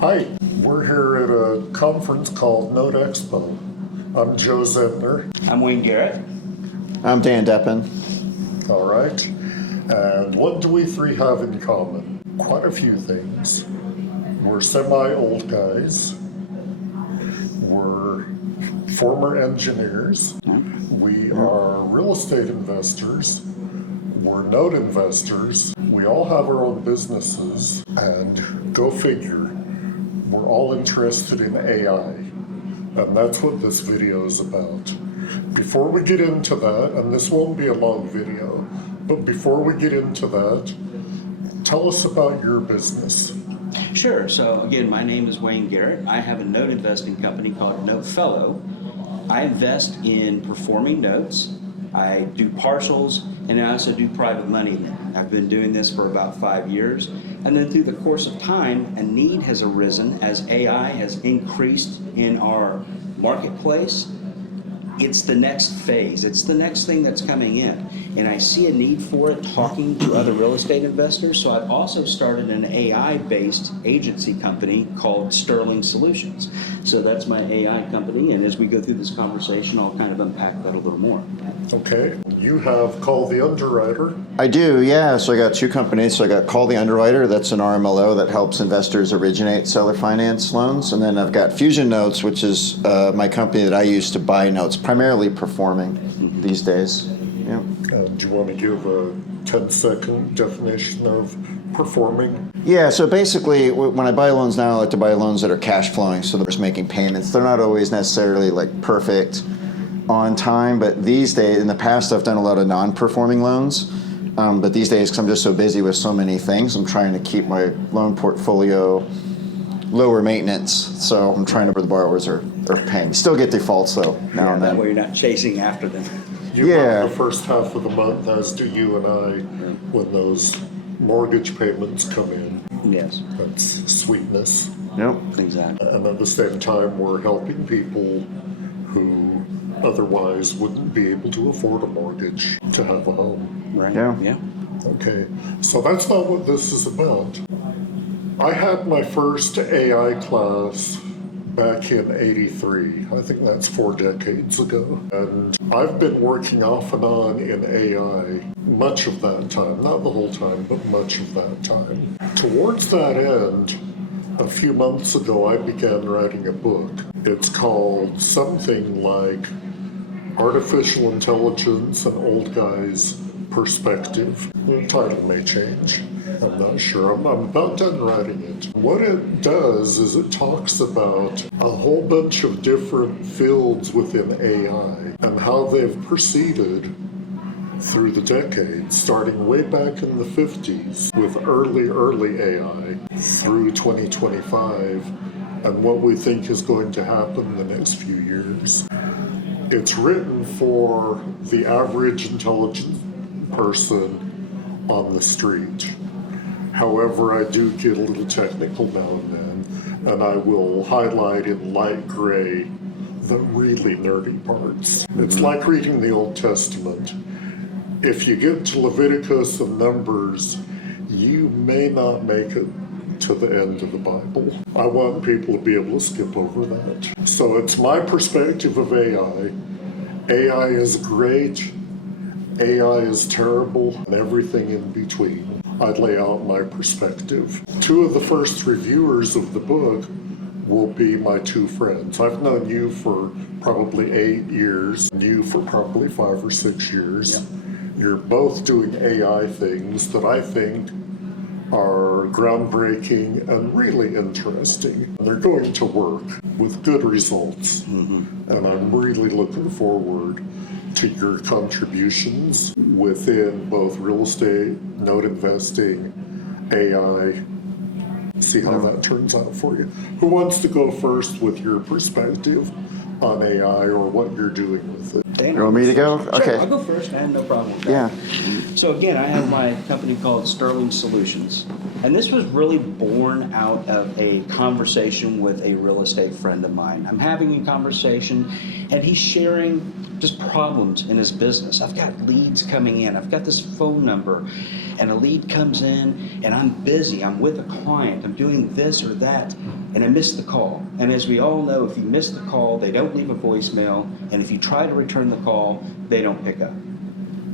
Hi, we're here at a conference called Note Expo. I'm Joe Zentner. I'm Wayne Garrett. I'm Dan Deppen. All right. And what do we three have in common? Quite a few things. We're semi-old guys. We're former engineers. We are real estate investors. We're note investors. We all have our own businesses. And go figure, we're all interested in AI. And that's what this video is about. Before we get into that, and this won't be a long video, but before we get into that, tell us about your business. Sure. So again, my name is Wayne Garrett. I have a note investing company called Note Fellow. I invest in performing notes. I do partials, and I also do private money. I've been doing this for about 5 years. And then through the course of time, a need has arisen as AI has increased in our marketplace. It's the next phase. It's the next thing that's coming in. And I see a need for it talking to other real estate investors. So I've also started an AI-based agency company called Sterling Solutions. So that's my AI company. And as we go through this conversation, I'll kind of unpack that a little more. Okay. You have Call The Underwiter. I do, yeah. So I got two companies. So I got Call The Underwiter, that's an RMLO that helps investors originate seller finance loans. And then I've got Fusion Notes, which is my company that I use to buy notes, primarily performing these days. Yeah. Do you want to give a 10-second definition of performing? Yeah, so basically when I buy loans now, I like to buy loans that are cash flowing, so they're just making payments. They're not always necessarily like perfect on time, but these days, in the past I've done a lot of non-performing loans, but these days, because I'm just so busy with so many things, I'm trying to keep my loan portfolio lower maintenance, so I'm trying to where the borrowers are paying. Still get defaults though, now and then. That way you're not chasing after them. You work the first half of the month, as do you and I, when those mortgage payments come in. Yes. That's sweetness. Yep. Exactly. And at the same time, we're helping people who otherwise wouldn't be able to afford a mortgage to have a home. Right. Yeah. Okay, so that's not what this is about. I had my first AI class back in '83. I think that's 4 decades ago. And I've been working off and on in AI much of that time. Not the whole time, but much of that time. Towards that end, a few months ago, I began writing a book. It's called something like Artificial Intelligence, an Old Guy's Perspective. The title may change. I'm not sure. I'm about done writing it. What it does is it talks about a whole bunch of different fields within AI and how they've proceeded through the decades, starting way back in the 50s with early AI through 2025 and what we think is going to happen in the next few years. It's written for the average intelligent person on the street. However, I do get a little technical now and then, and I will highlight in light gray the really nerdy parts. It's like reading the Old Testament. If you get to Leviticus and Numbers, you may not make it to the end of the Bible. I want people to be able to skip over that. So it's my perspective of AI. AI is great, AI is terrible, and everything in between. I lay out my perspective. 2 of the first reviewers of the book will be my 2 friends. I've known you for probably 8 years, you for probably 5 or 6 years. Yep. You're both doing AI things that I think are groundbreaking and really interesting. They're going to work with good results. And I'm really looking forward to your contributions within both real estate, note investing, AI. See how that turns out for you. Who wants to go first with your perspective on AI or what you're doing with it? Dan, You want me to go? Sure, Okay. I'll go first, man. No problem with that. Yeah. So again, I have my company called Sterling Solutions. And this was really born out of a conversation with a real estate friend of mine. I'm having a conversation and he's sharing just problems in his business. I've got leads coming in. I've got this phone number and a lead comes in and I'm busy. I'm with a client. I'm doing this or that. and I missed the call. And as we all know, if you miss the call, they don't leave a voicemail, and if you try to return the call, they don't pick up.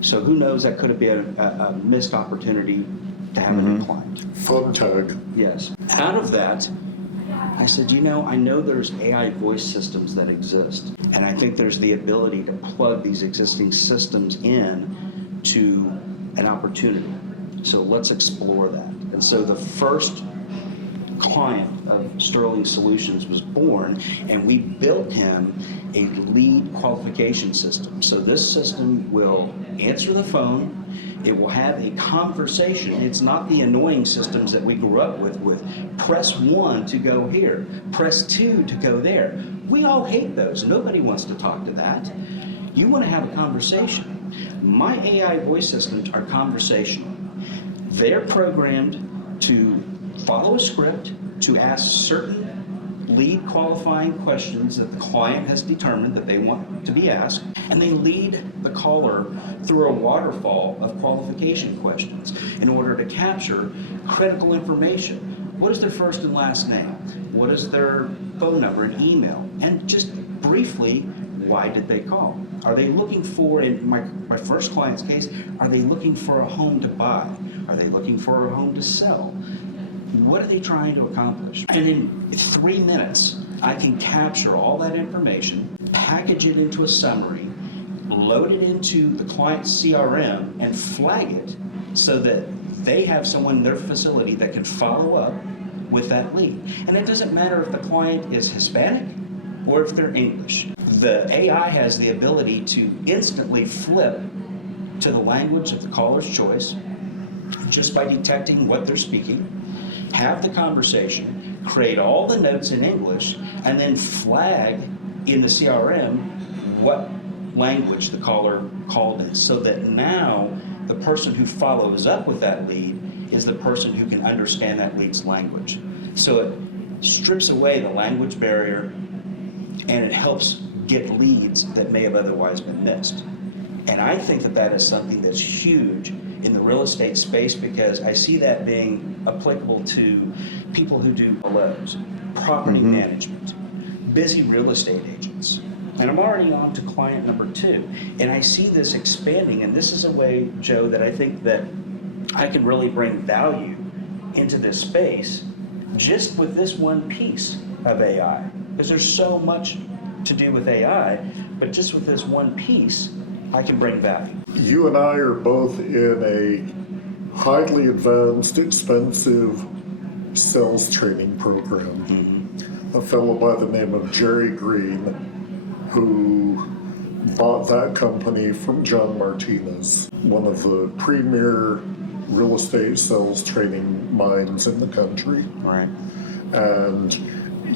So who knows, that could have been a missed opportunity to have a new client. Phone tag. Yes. Out of that, I said, I know there's AI voice systems that exist, and I think there's the ability to plug these existing systems in to an opportunity. So let's explore that. And so the first client of Sterling Solutions was born, and we built him a lead qualification system. So this system will answer the phone, it will have a conversation. It's not the annoying systems that we grew up with press 1 to go here, press 2 to go there. We all hate those. Nobody wants to talk to that. You want to have a conversation. My AI voice systems are conversational. They're programmed to follow a script, to ask certain lead qualifying questions that the client has determined that they want to be asked, and they lead the caller through a waterfall of qualification questions in order to capture critical information. What is their first and last name? What is their phone number and email? And just briefly, why did they call? Are they looking for, in my first client's case, are they looking for a home to buy? Are they looking for a home to sell? What are they trying to accomplish? And in 3 minutes, I can capture all that information, package it into a summary, load it into the client's CRM, and flag it so that they have someone in their facility that can follow up with that lead. And it doesn't matter if the client is Hispanic or if they're English. The AI has the ability to instantly flip to the language of the caller's choice just by detecting what they're speaking, have the conversation, create all the notes in English, and then flag in the CRM what language the caller called in, so that now the person who follows up with that lead is the person who can understand that lead's language. So it strips away the language barrier, and it helps get leads that may have otherwise been missed. And I think that that is something that's huge in the real estate space, because I see that being applicable to people who do LOs, property management, busy real estate agents. And I'm already on to client number 2. And I see this expanding, and this is a way, Joe, that I think that I can really bring value into this space just with this one piece of AI. Because there's so much to do with AI, but just with this one piece, I can bring value. You and I are both in a highly advanced, expensive sales training program. A fellow by the name of Jerry Green, who bought that company from John Martinez, one of the premier real estate sales training minds in the country. Right. And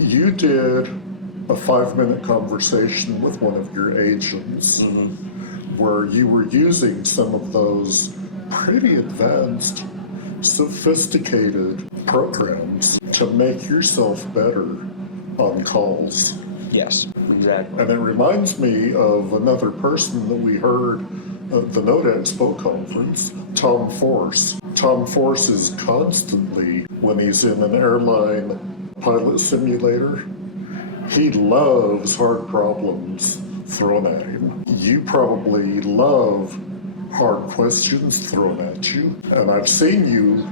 you did a 5-minute conversation with one of your agents where you were using some of those pretty advanced, sophisticated programs to make yourself better on calls. Yes, exactly. And it reminds me of another person that we heard at the Note Expo conference, Tom Force. Tom Force is constantly, when he's in an airline pilot simulator, he loves hard problems thrown at him. You probably love hard questions thrown at you. And I've seen you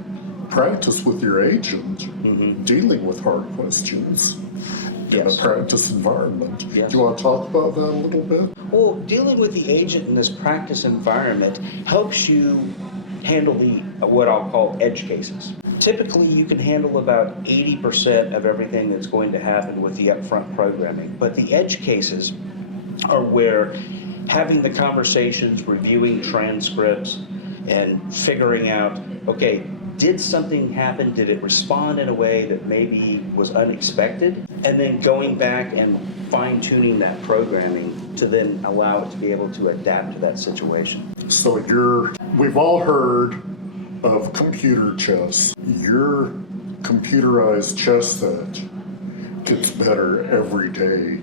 practice with your agent dealing with hard questions in a practice environment. Yes. Do you want to talk about that a little bit? Well, dealing with the agent in this practice environment helps you handle what I'll call edge cases. Typically, you can handle about 80% of everything that's going to happen with the upfront programming, but the edge cases are where having the conversations, reviewing transcripts, and figuring out, okay, did something happen? Did it respond in a way that maybe was unexpected? And then going back and fine-tuning that programming to then allow it to be able to adapt to that situation. So we've all heard of computer chess. Your computerized chess set gets better every day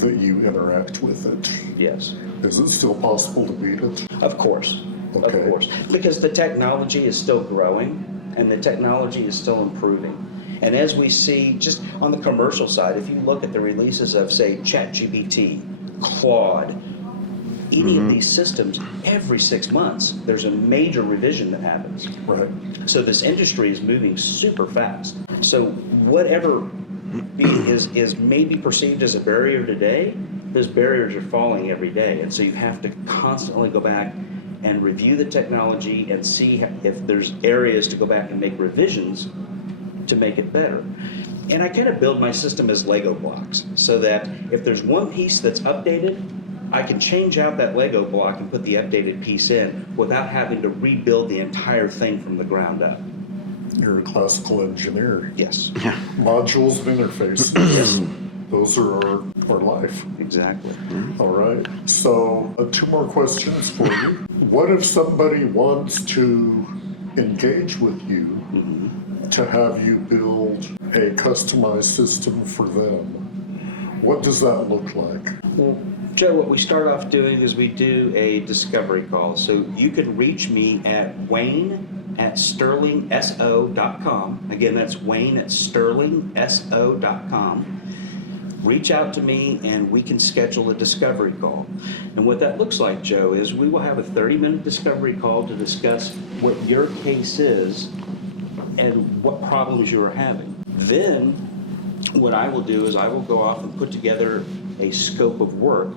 that you interact with it. Yes. Is it still possible to beat it? Of course. Okay. Of course. Because the technology is still growing and the technology is still improving. And as we see, just on the commercial side, if you look at the releases of, say, ChatGPT, Claude, any of these systems, every 6 months, there's a major revision that happens. Right. So this industry is moving super fast. So whatever is maybe perceived as a barrier today, those barriers are falling every day. And so you have to constantly go back and review the technology and see if there's areas to go back and make revisions to make it better. And I kind of build my system as Lego blocks, so that if there's one piece that's updated, I can change out that Lego block and put the updated piece in without having to rebuild the entire thing from the ground up. You're a classical engineer. Yes. Modules and interfaces. Those are our life. Exactly. All right. So, 2 more questions for you. What if somebody wants to engage with you to have you build a customized system for them? What does that look like? Well, Joe, what we start off doing is we do a discovery call. So you can reach me at wayne@sterlingso.com. Again, that's wayne@sterlingso.com. Reach out to me and we can schedule a discovery call. And what that looks like, Joe, is we will have a 30-minute discovery call to discuss what your case is and what problems you are having. Then what I will do is I will go off and put together a scope of work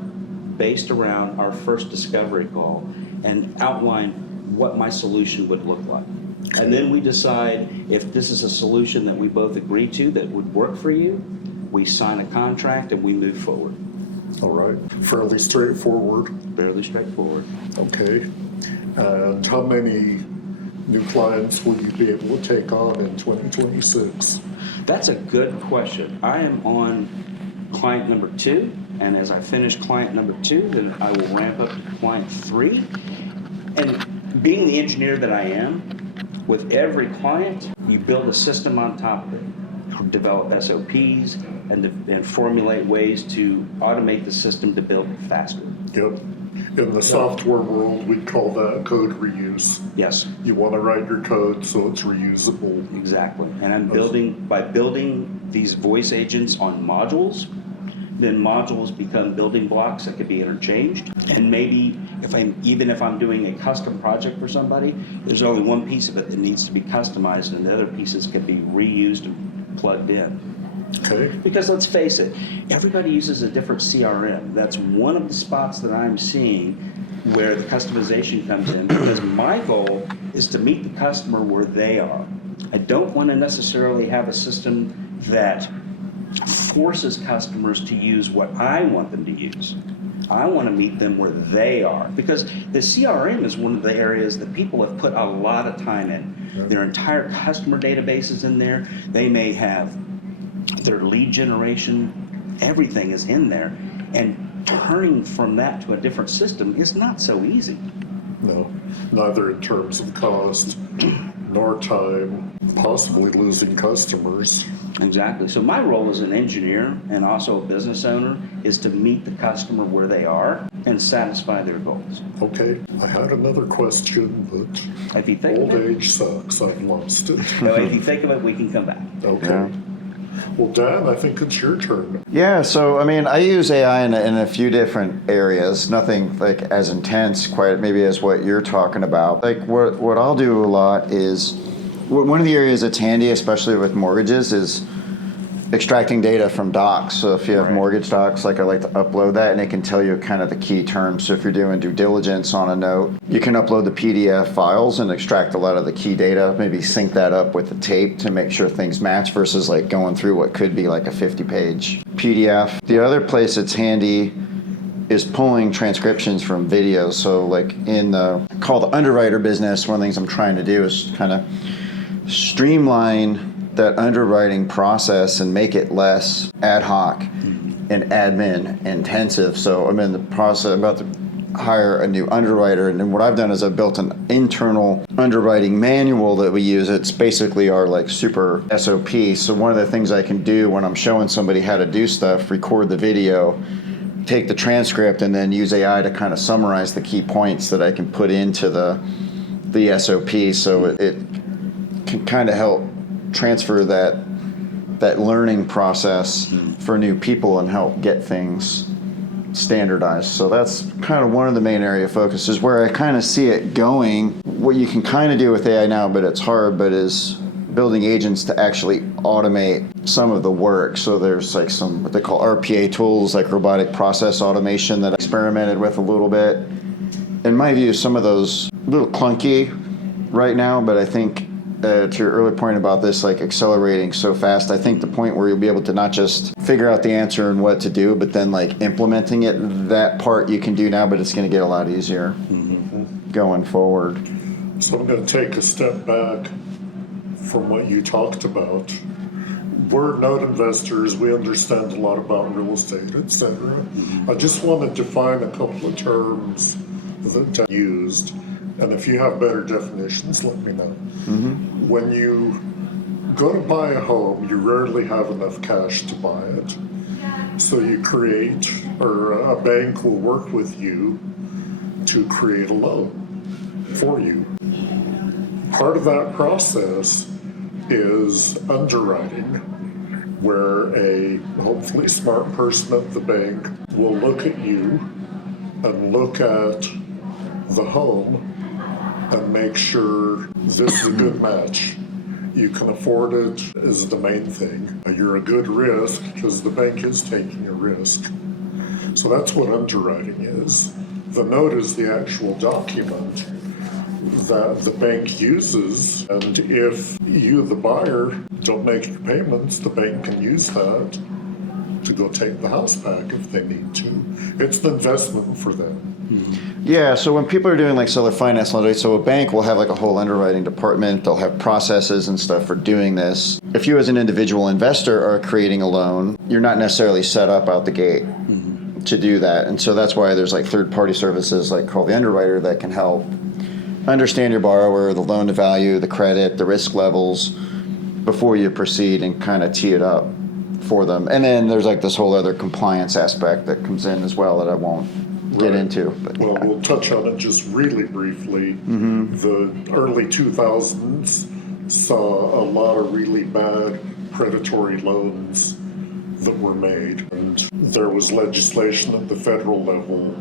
based around our first discovery call and outline what my solution would look like. And then we decide if this is a solution that we both agree to that would work for you. We sign a contract and we move forward. All right. Fairly straightforward. Fairly straightforward. Okay. And how many new clients will you be able to take on in 2026? That's a good question. I am on client number 2, and as I finish client number 2, then I will ramp up to client 3. And being the engineer that I am, with every client, you build a system on top of it. Develop SOPs and formulate ways to automate the system to build faster. Yep. In the software world, we call that code reuse. Yes, You want to write your code so it's reusable. exactly. And I'm by building these voice agents on modules, then modules become building blocks that could be interchanged. And maybe if I'm doing a custom project for somebody, there's only one piece of it that needs to be customized and the other pieces can be reused and plugged in. Okay. Because let's face it, everybody uses a different CRM. That's one of the spots that I'm seeing where the customization comes in, because my goal is to meet the customer where they are. I don't want to necessarily have a system that forces customers to use what I want them to use. I want to meet them where they are, because the CRM is one of the areas that people have put a lot of time in. Their entire customer database is in there. They may have their lead generation, everything is in there. And turning from that to a different system is not so easy. No, neither in terms of cost nor time, possibly losing customers. Exactly. So my role as an engineer and also a business owner is to meet the customer where they are and satisfy their goals. Okay, I had another question, but If you think old of it, age sucks. I've lost it. no, if you think of it, we can come back. Okay. Yeah. Well, Dan, I think it's your turn. Yeah, so I mean, I use AI in a few different areas. Nothing like as intense, quite maybe as what you're talking about. Like what I'll do a lot is one of the areas that's handy, especially with mortgages, is extracting data from docs. So if you have mortgage docs, like I like to upload that, and it can tell you kind of the key terms. So if you're doing due diligence on a note, you can upload the PDF files and extract a lot of the key data, maybe sync that up with the tape to make sure things match versus like going through what could be like a 50-page PDF. The other place it's handy is pulling transcriptions from videos. So like in the Call The Underwiter business, one of the things I'm trying to do is kind of streamline that underwriting process and make it less ad hoc and admin intensive. So I'm in the process, I'm about to hire a new underwriter, and what I've done is I've built an internal underwriting manual that we use. It's basically our like super SOP. So one of the things I can do when I'm showing somebody how to do stuff, record the video, take the transcript, and then use AI to kind of summarize the key points that I can put into the SOP, so it can kind of help transfer that that learning process for new people and help get things standardized. So that's kind of one of the main area of focus is where I kind of see it going. What you can kind of do with AI now, but it's hard, but is building agents to actually automate some of the work. So there's like some, what they call RPA tools, like robotic process automation that I experimented with a little bit. In my view, some of those a little clunky right now, but I think to your earlier point about this, like accelerating so fast, I think the point where you'll be able to not just figure out the answer and what to do, but then like implementing it, that part you can do now, but it's going to get a lot easier going forward. So I'm going to take a step back from what you talked about. We're note investors, we understand a lot about real estate, etc. I just want to define a couple of terms that I used, and if you have better definitions, let me know. When you go to buy a home, you rarely have enough cash to buy it. So you create, or a bank will work with you to create a loan for you. Part of that process is underwriting, where a hopefully smart person at the bank will look at you and look at the home and make sure this is a good match. You can afford it is the main thing. You're a good risk because the bank is taking a risk. So that's what underwriting is. The note is the actual document that the bank uses, and if you, the buyer, don't make your payments, the bank can use that to go take the house back if they need to. It's the investment for them. Yeah, so when people are doing like seller finance loans, so a bank will have like a whole underwriting department, they'll have processes and stuff for doing this. If you as an individual investor are creating a loan, you're not necessarily set up out the gate to do that. And so that's why there's like third-party services like Call The Underwiter that can help understand your borrower, the loan to value, the credit, the risk levels before you proceed and kind of tee it up for them. And then there's like this whole other compliance aspect that comes in as well that I won't get into. But well, we'll touch on it just really briefly. The early 2000s saw a lot of really bad predatory loans that were made, and there was legislation at the federal level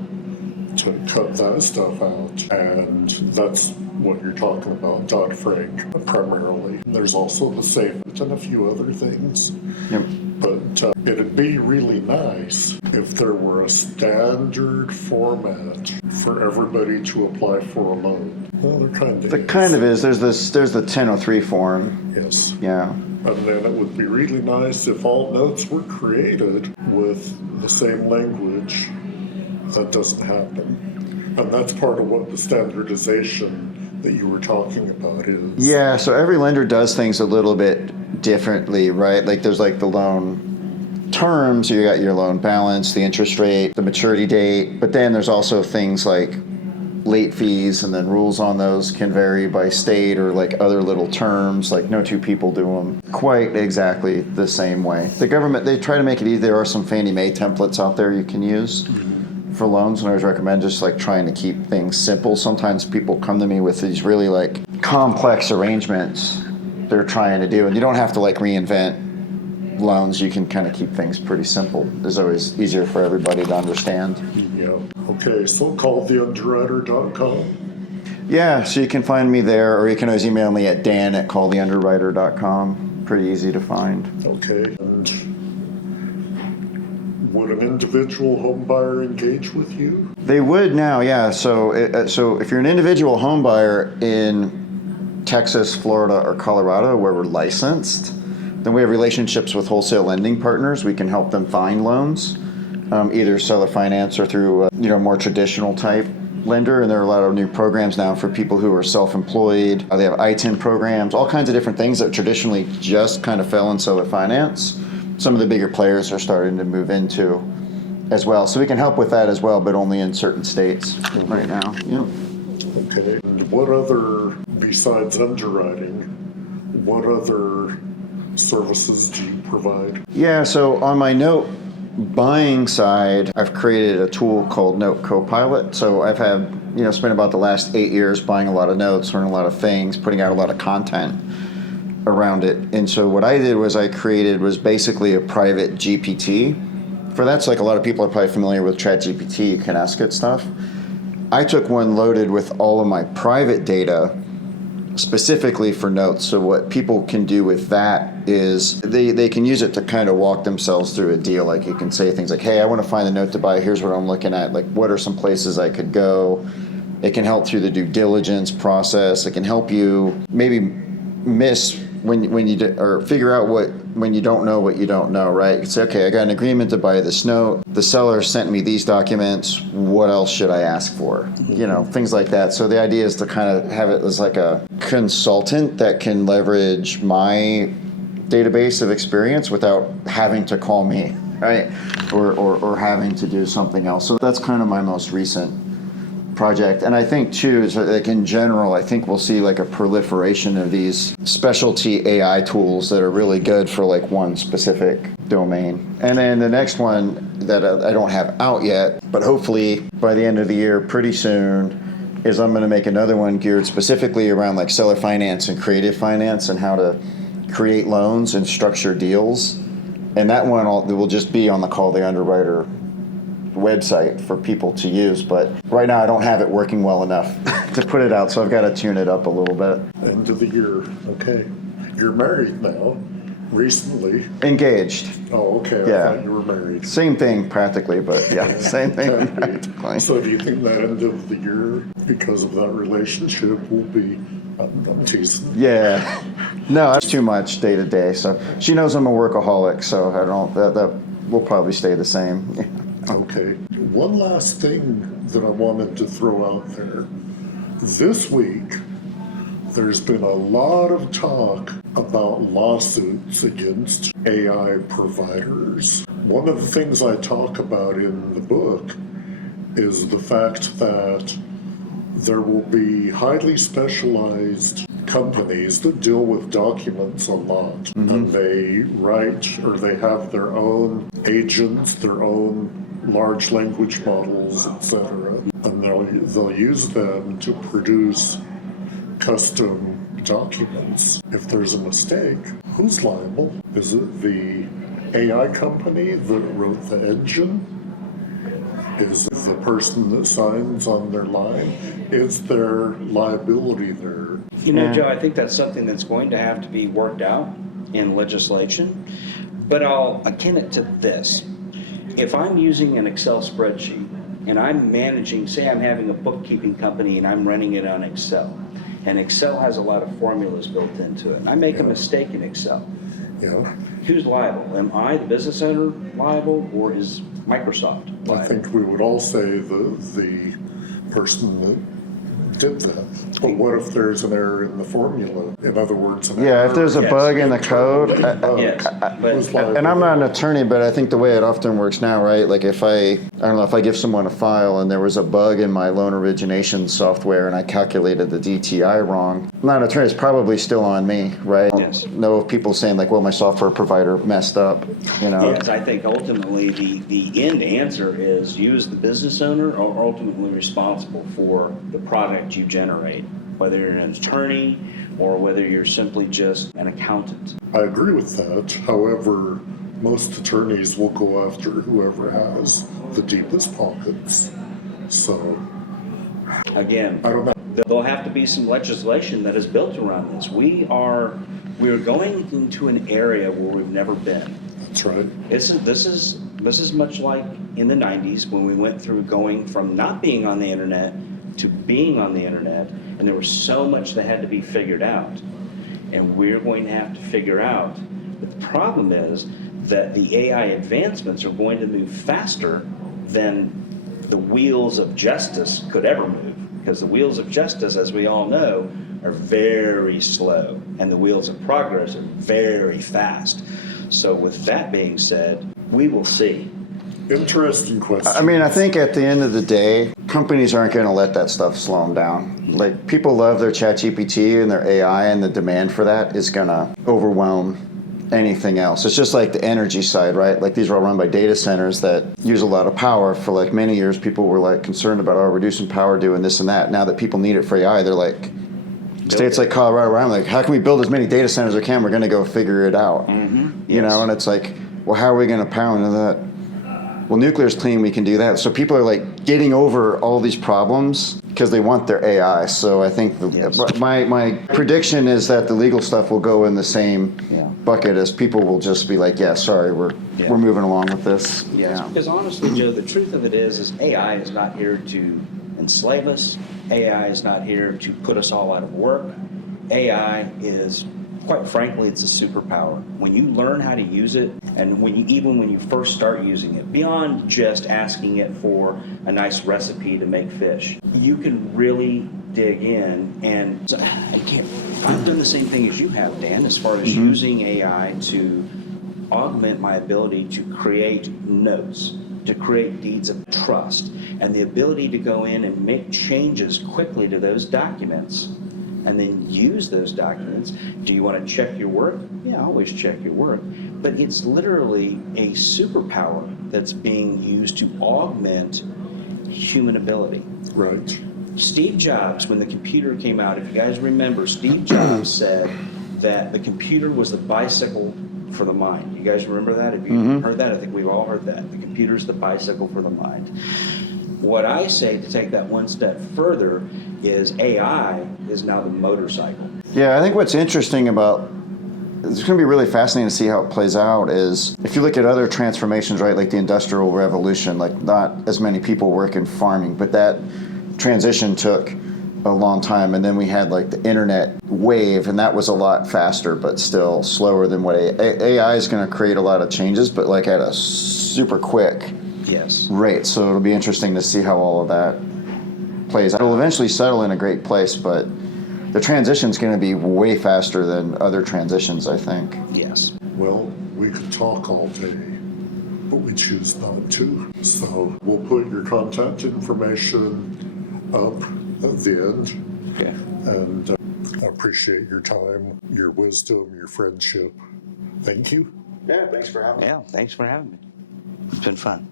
to cut that stuff out, and that's what you're talking about, Dodd-Frank primarily. There's also the SAFE and a few other things. Yep. But it'd be really nice if there were a standard format for everybody to apply for a loan. Well, there kind of There kind of is. There's the 1003 form. Yes. Yeah. And then it would be really nice if all notes were created with the same language. That doesn't happen. And that's part of what the standardization that you were talking about is. Yeah, so every lender does things a little bit differently, right? Like there's like the loan terms, you got your loan balance, the interest rate, the maturity date, but then there's also things like late fees, and then rules on those can vary by state, or like other little terms, like no two people do them quite exactly the same way. The government, they try to make it easy. There are some Fannie Mae templates out there you can use for loans, and I always recommend just like trying to keep things simple. Sometimes people come to me with these really like complex arrangements they're trying to do, and you don't have to like reinvent loans. You can kind of keep things pretty simple. It's always easier for everybody to understand. Yeah. Okay, so calltheunderwriter.com. Yeah, so you can find me there, or you can always email me at dan@calltheunderwriter.com. Pretty easy to find. Okay. And would an individual home buyer engage with you? They would now, yeah. So if you're an individual home buyer in Texas, Florida, or Colorado, where we're licensed, then we have relationships with wholesale lending partners. We can help them find loans, either seller finance or through more traditional type lender. And there are a lot of new programs now for people who are self-employed. They have ITIN programs, all kinds of different things that traditionally just kind of fell in seller finance. Some of the bigger players are starting to move into as well. So we can help with that as well, but only in certain states right now. Yeah. Okay. And what other, besides underwriting, what other services do you provide? Yeah, so on my note buying side, I've created a tool called Note Copilot. So I've had, spent about the last 8 years buying a lot of notes, learning a lot of things, putting out a lot of content. around it. And so what I did was I created was basically a private GPT. For that's like a lot of people are probably familiar with ChatGPT. You can ask it stuff. I took one loaded with all of my private data specifically for notes. So what people can do with that is they can use it to kind of walk themselves through a deal. Like you can say things like, hey, I want to find a note to buy. Here's what I'm looking at. Like, what are some places I could go? It can help through the due diligence process. It can help you maybe miss when you or figure out when you don't know what you don't know, right? You say, okay, I got an agreement to buy this note. The seller sent me these documents. What else should I ask for? You know, things like that. So the idea is to kind of have it as like a consultant that can leverage my database of experience without having to call me, right? Or having to do something else. So that's kind of my most recent project. And I think too, is like in general, I think we'll see like a proliferation of these specialty AI tools that are really good for like one specific domain. And then the next one that I don't have out yet, but hopefully by the end of the year, pretty soon, is I'm going to make another one geared specifically around like seller finance and creative finance and how to create loans and structure deals. And that one will just be on the Call The Underwiter website for people to use, but right now I don't have it working well enough to put it out, so I've got to tune it up a little bit. End of the year. Okay. You're married now. Recently. Engaged. Oh, okay. Yeah. I thought you were married. Same thing practically, but yeah, same thing practically. So do you think that end of the year, because of that relationship, will be, I'm teasing. Yeah. No, that's too much day to day. So she knows I'm a workaholic, so I don't, that will probably stay the same. Okay. One last thing that I wanted to throw out there. This week, there's been a lot of talk about lawsuits against AI providers. One of the things I talk about in the book is the fact that there will be highly specialized companies that deal with documents a lot. And they write or they have their own agents, their own large language models, etc. And they'll use them to produce custom documents. If there's a mistake, who's liable? Is it the AI company that wrote the engine? Is it the person that signs on their line? Is there liability there? You know, Joe, I think that's something that's going to have to be worked out in legislation, but I'll akin it to this. If I'm using an Excel spreadsheet and I'm managing, say I'm having a bookkeeping company and I'm running it on Excel, and Excel has a lot of formulas built into it, and I make a mistake in Excel, Yeah. who's liable? Am I, the business owner, liable, or is Microsoft liable? I think we would all say the person that did that. But what if there's an error in the formula? In other words, an Yeah, error. if there's a bug in the code, Yes, Who's but liable? and I'm not an attorney, but I think the way it often works now, right? Like if I don't know, if I give someone a file and there was a bug in my loan origination software and I calculated the DTI wrong, I'm not an attorney, it's probably still on me, right? Yes. Know of people saying like, well, my software provider messed up, you know? yes, I think ultimately the end answer is you as the business owner are ultimately responsible for the product you generate, whether you're an attorney or whether you're simply just an accountant. I agree with that. However, most attorneys will go after whoever has the deepest pockets. So, Again, I don't know. there'll have to be some legislation that is built around this. We're going into an area where we've never been. That's right. This is much like in the 90s when we went through going from not being on the internet to being on the internet, and there was so much that had to be figured out. And we're going to have to figure out. But the problem is that the AI advancements are going to move faster than the wheels of justice could ever move. Because the wheels of justice, as we all know, are very slow, and the wheels of progress are very fast. So with that being said, we will see. Interesting question. I mean, I think at the end of the day, companies aren't going to let that stuff slow them down. Like, people love their ChatGPT and their AI, and the demand for that is going to overwhelm anything else. It's just like the energy side, right? Like, these are all run by data centers that use a lot of power. For like many years, people were like concerned about, oh, reducing power doing this and that. Now that people need it for AI, they're like, States like Colorado, where I'm like, how can we build as many data centers as we can? We're going to go figure it out. You know, and it's like, well, how are we going to power into that? Well, nuclear's clean, we can do that. So people are like getting over all these problems because they want their AI. So I think my prediction is that the legal stuff will go in the same bucket as people will just be like, yeah, sorry, we're moving along with this. Yes, Yeah. because honestly, Joe, the truth of it is AI is not here to enslave us. AI is not here to put us all out of work. AI is, quite frankly, it's a superpower. When you learn how to use it, and even when you first start using it, beyond just asking it for a nice recipe to make fish, you can really dig in. And so, I've done the same thing as you have, Dan, as far as using AI to augment my ability to create notes, to create deeds of trust, and the ability to go in and make changes quickly to those documents and then use those documents. Do you want to check your work? Yeah, always check your work. But it's literally a superpower that's being used to augment human ability. Right. Steve Jobs, when the computer came out, if you guys remember, Steve Jobs said that the computer was the bicycle for the mind. You guys remember that? Have you heard that? I think we've all heard that. The computer's the bicycle for the mind. What I say, to take that one step further, is AI is now the motorcycle. Yeah, I think what's interesting about it's going to be really fascinating to see how it plays out is if you look at other transformations, right, like the Industrial Revolution, like not as many people work in farming, but that transition took a long time, and then we had like the internet wave, and that was a lot faster but still slower than what AI is going to create a lot of changes, but like at a super quick rate. So it'll be interesting to see how all of that plays out. It'll eventually settle in a great place, but the transition's going to be way faster than other transitions, I think. Yes. Well, we could talk all day, but we choose not to. So we'll put your contact information up at the end. Okay. And I appreciate your time, your wisdom, your friendship. Thank you. Yeah, thanks for having me. Yeah, thanks for having me. It's been fun.